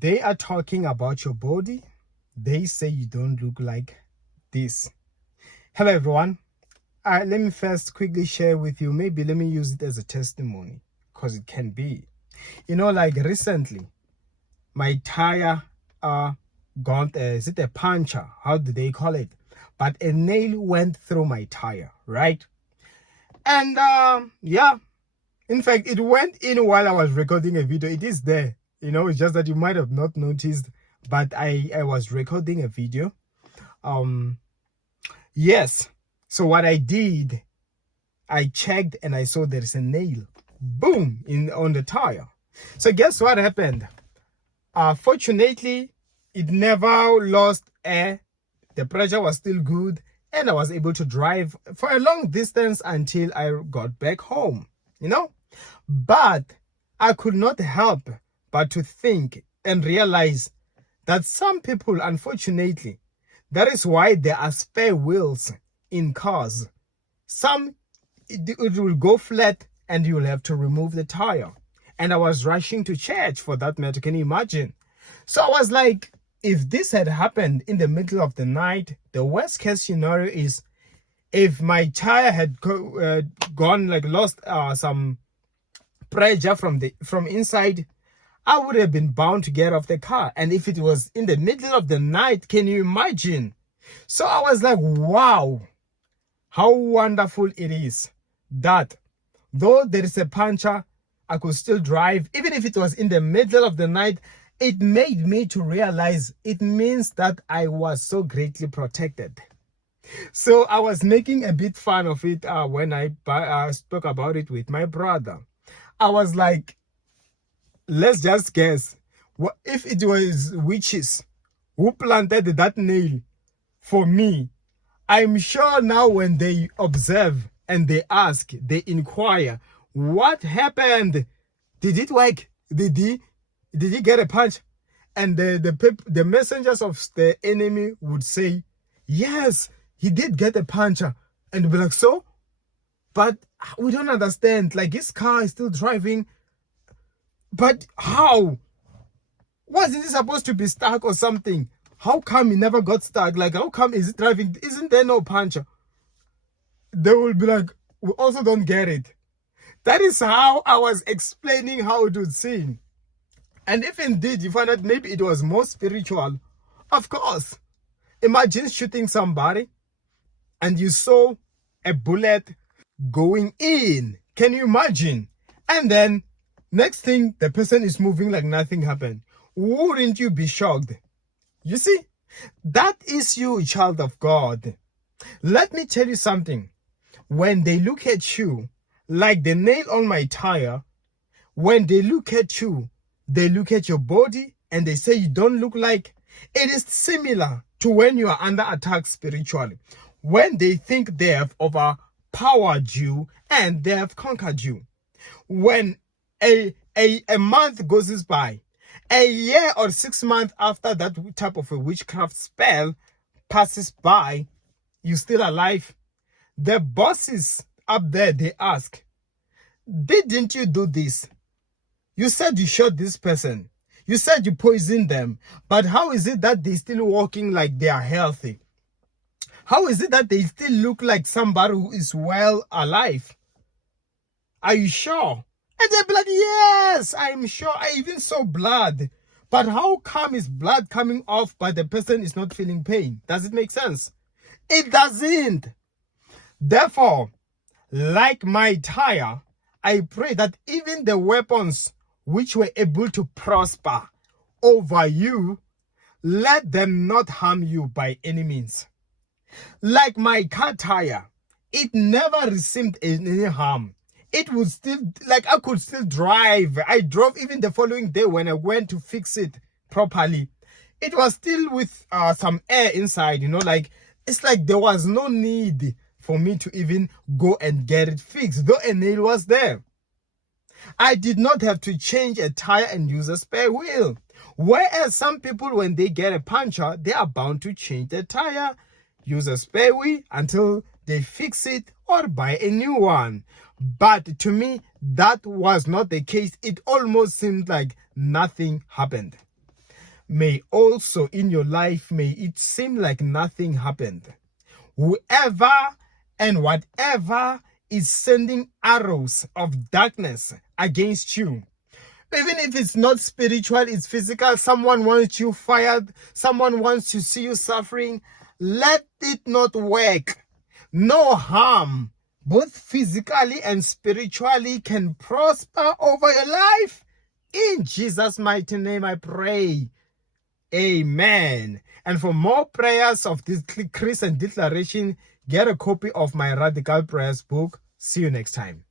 They are talking about your body. They say you don't look like this. Hello, everyone. Let me first quickly share with you. Maybe let me use it as a testimony because it can be. Like recently, my tire gone. Is it a puncture? How do they call it? But a nail went through my tire, right? And yeah, in fact, it went in while I was recording a video. It is there. It's just that you might have not noticed, but I was recording a video. Yes. So what I did, I checked and I saw there is a nail, boom, on the tire. So guess what happened? Fortunately, it never lost air. The pressure was still good, and I was able to drive for a long distance until I got back home. But I could not help but to think and realize that some people, unfortunately, that is why there are spare wheels in cars. Some, it will go flat and you'll have to remove the tire. And I was rushing to church for that matter. Can you imagine? So I was like, if this had happened in the middle of the night, the worst case scenario is if my tire had gone, like lost some pressure from inside, I would have been bound to get off the car. And if it was in the middle of the night, can you imagine? So I was like, wow, how wonderful it is that though there is a puncture, I could still drive. Even if it was in the middle of the night, it made me to realize it means that I was so greatly protected. So I was making a bit fun of it when I spoke about it with my brother. I was like, let's just guess, what if it was witches who planted that nail for me? I'm sure now when they observe and they ask, they inquire, what happened? Did it work? Did he get a punch? And the messengers of the enemy would say, yes, he did get a puncher. And be like, so? But we don't understand. Like, his car is still driving. But how? Wasn't it supposed to be stuck or something? How come he never got stuck? Like, how come is it driving? Isn't there no puncher? They will be like, we also don't get it. That is how I was explaining how it would seem. And if indeed you find that maybe it was more spiritual, of course. Imagine shooting somebody and you saw a bullet going in. Can you imagine? And then next thing, the person is moving like nothing happened. Wouldn't you be shocked? You see, that is you, child of God. Let me tell you something. When they look at you, like the nail on my tire, when they look at you, they look at your body and they say you don't look like. It is similar to when you are under attack spiritually. When they think they have overpowered you and they have conquered you. When a month goes by, a year or 6 months after that type of a witchcraft spell passes by, you're still alive. The bosses up there, they ask, didn't you do this? You said you shot this person. You said you poisoned them. But how is it that they're still walking like they are healthy? How is it that they still look like somebody who is well alive? Are you sure? And they'll be like, yes, I'm sure. I even saw blood. But how come is blood coming off but the person is not feeling pain? Does it make sense? It doesn't. Therefore, like my tire, I pray that even the weapons which were able to prosper over you, let them not harm you by any means. Like my car tire, it never received any harm. It was still, like I could still drive. I drove even the following day when I went to fix it properly. It was still with some air inside, like it's like there was no need for me to even go and get it fixed, though a nail was there. I did not have to change a tire and use a spare wheel. Whereas some people, when they get a puncture, they are bound to change the tire, use a spare wheel until they fix it or buy a new one. But to me, that was not the case. It almost seemed like nothing happened. may also in your life, may it seem like nothing happened. Whoever and whatever is sending arrows of darkness against you, even if it's not spiritual, it's physical, someone wants you fired, someone wants to see you suffering, let it not work. No harm, both physically and spiritually, can prosper over your life. In Jesus' mighty name I pray. Amen. And for more prayers of this Christian declaration, get a copy of my Radical Prayers book. See you next time.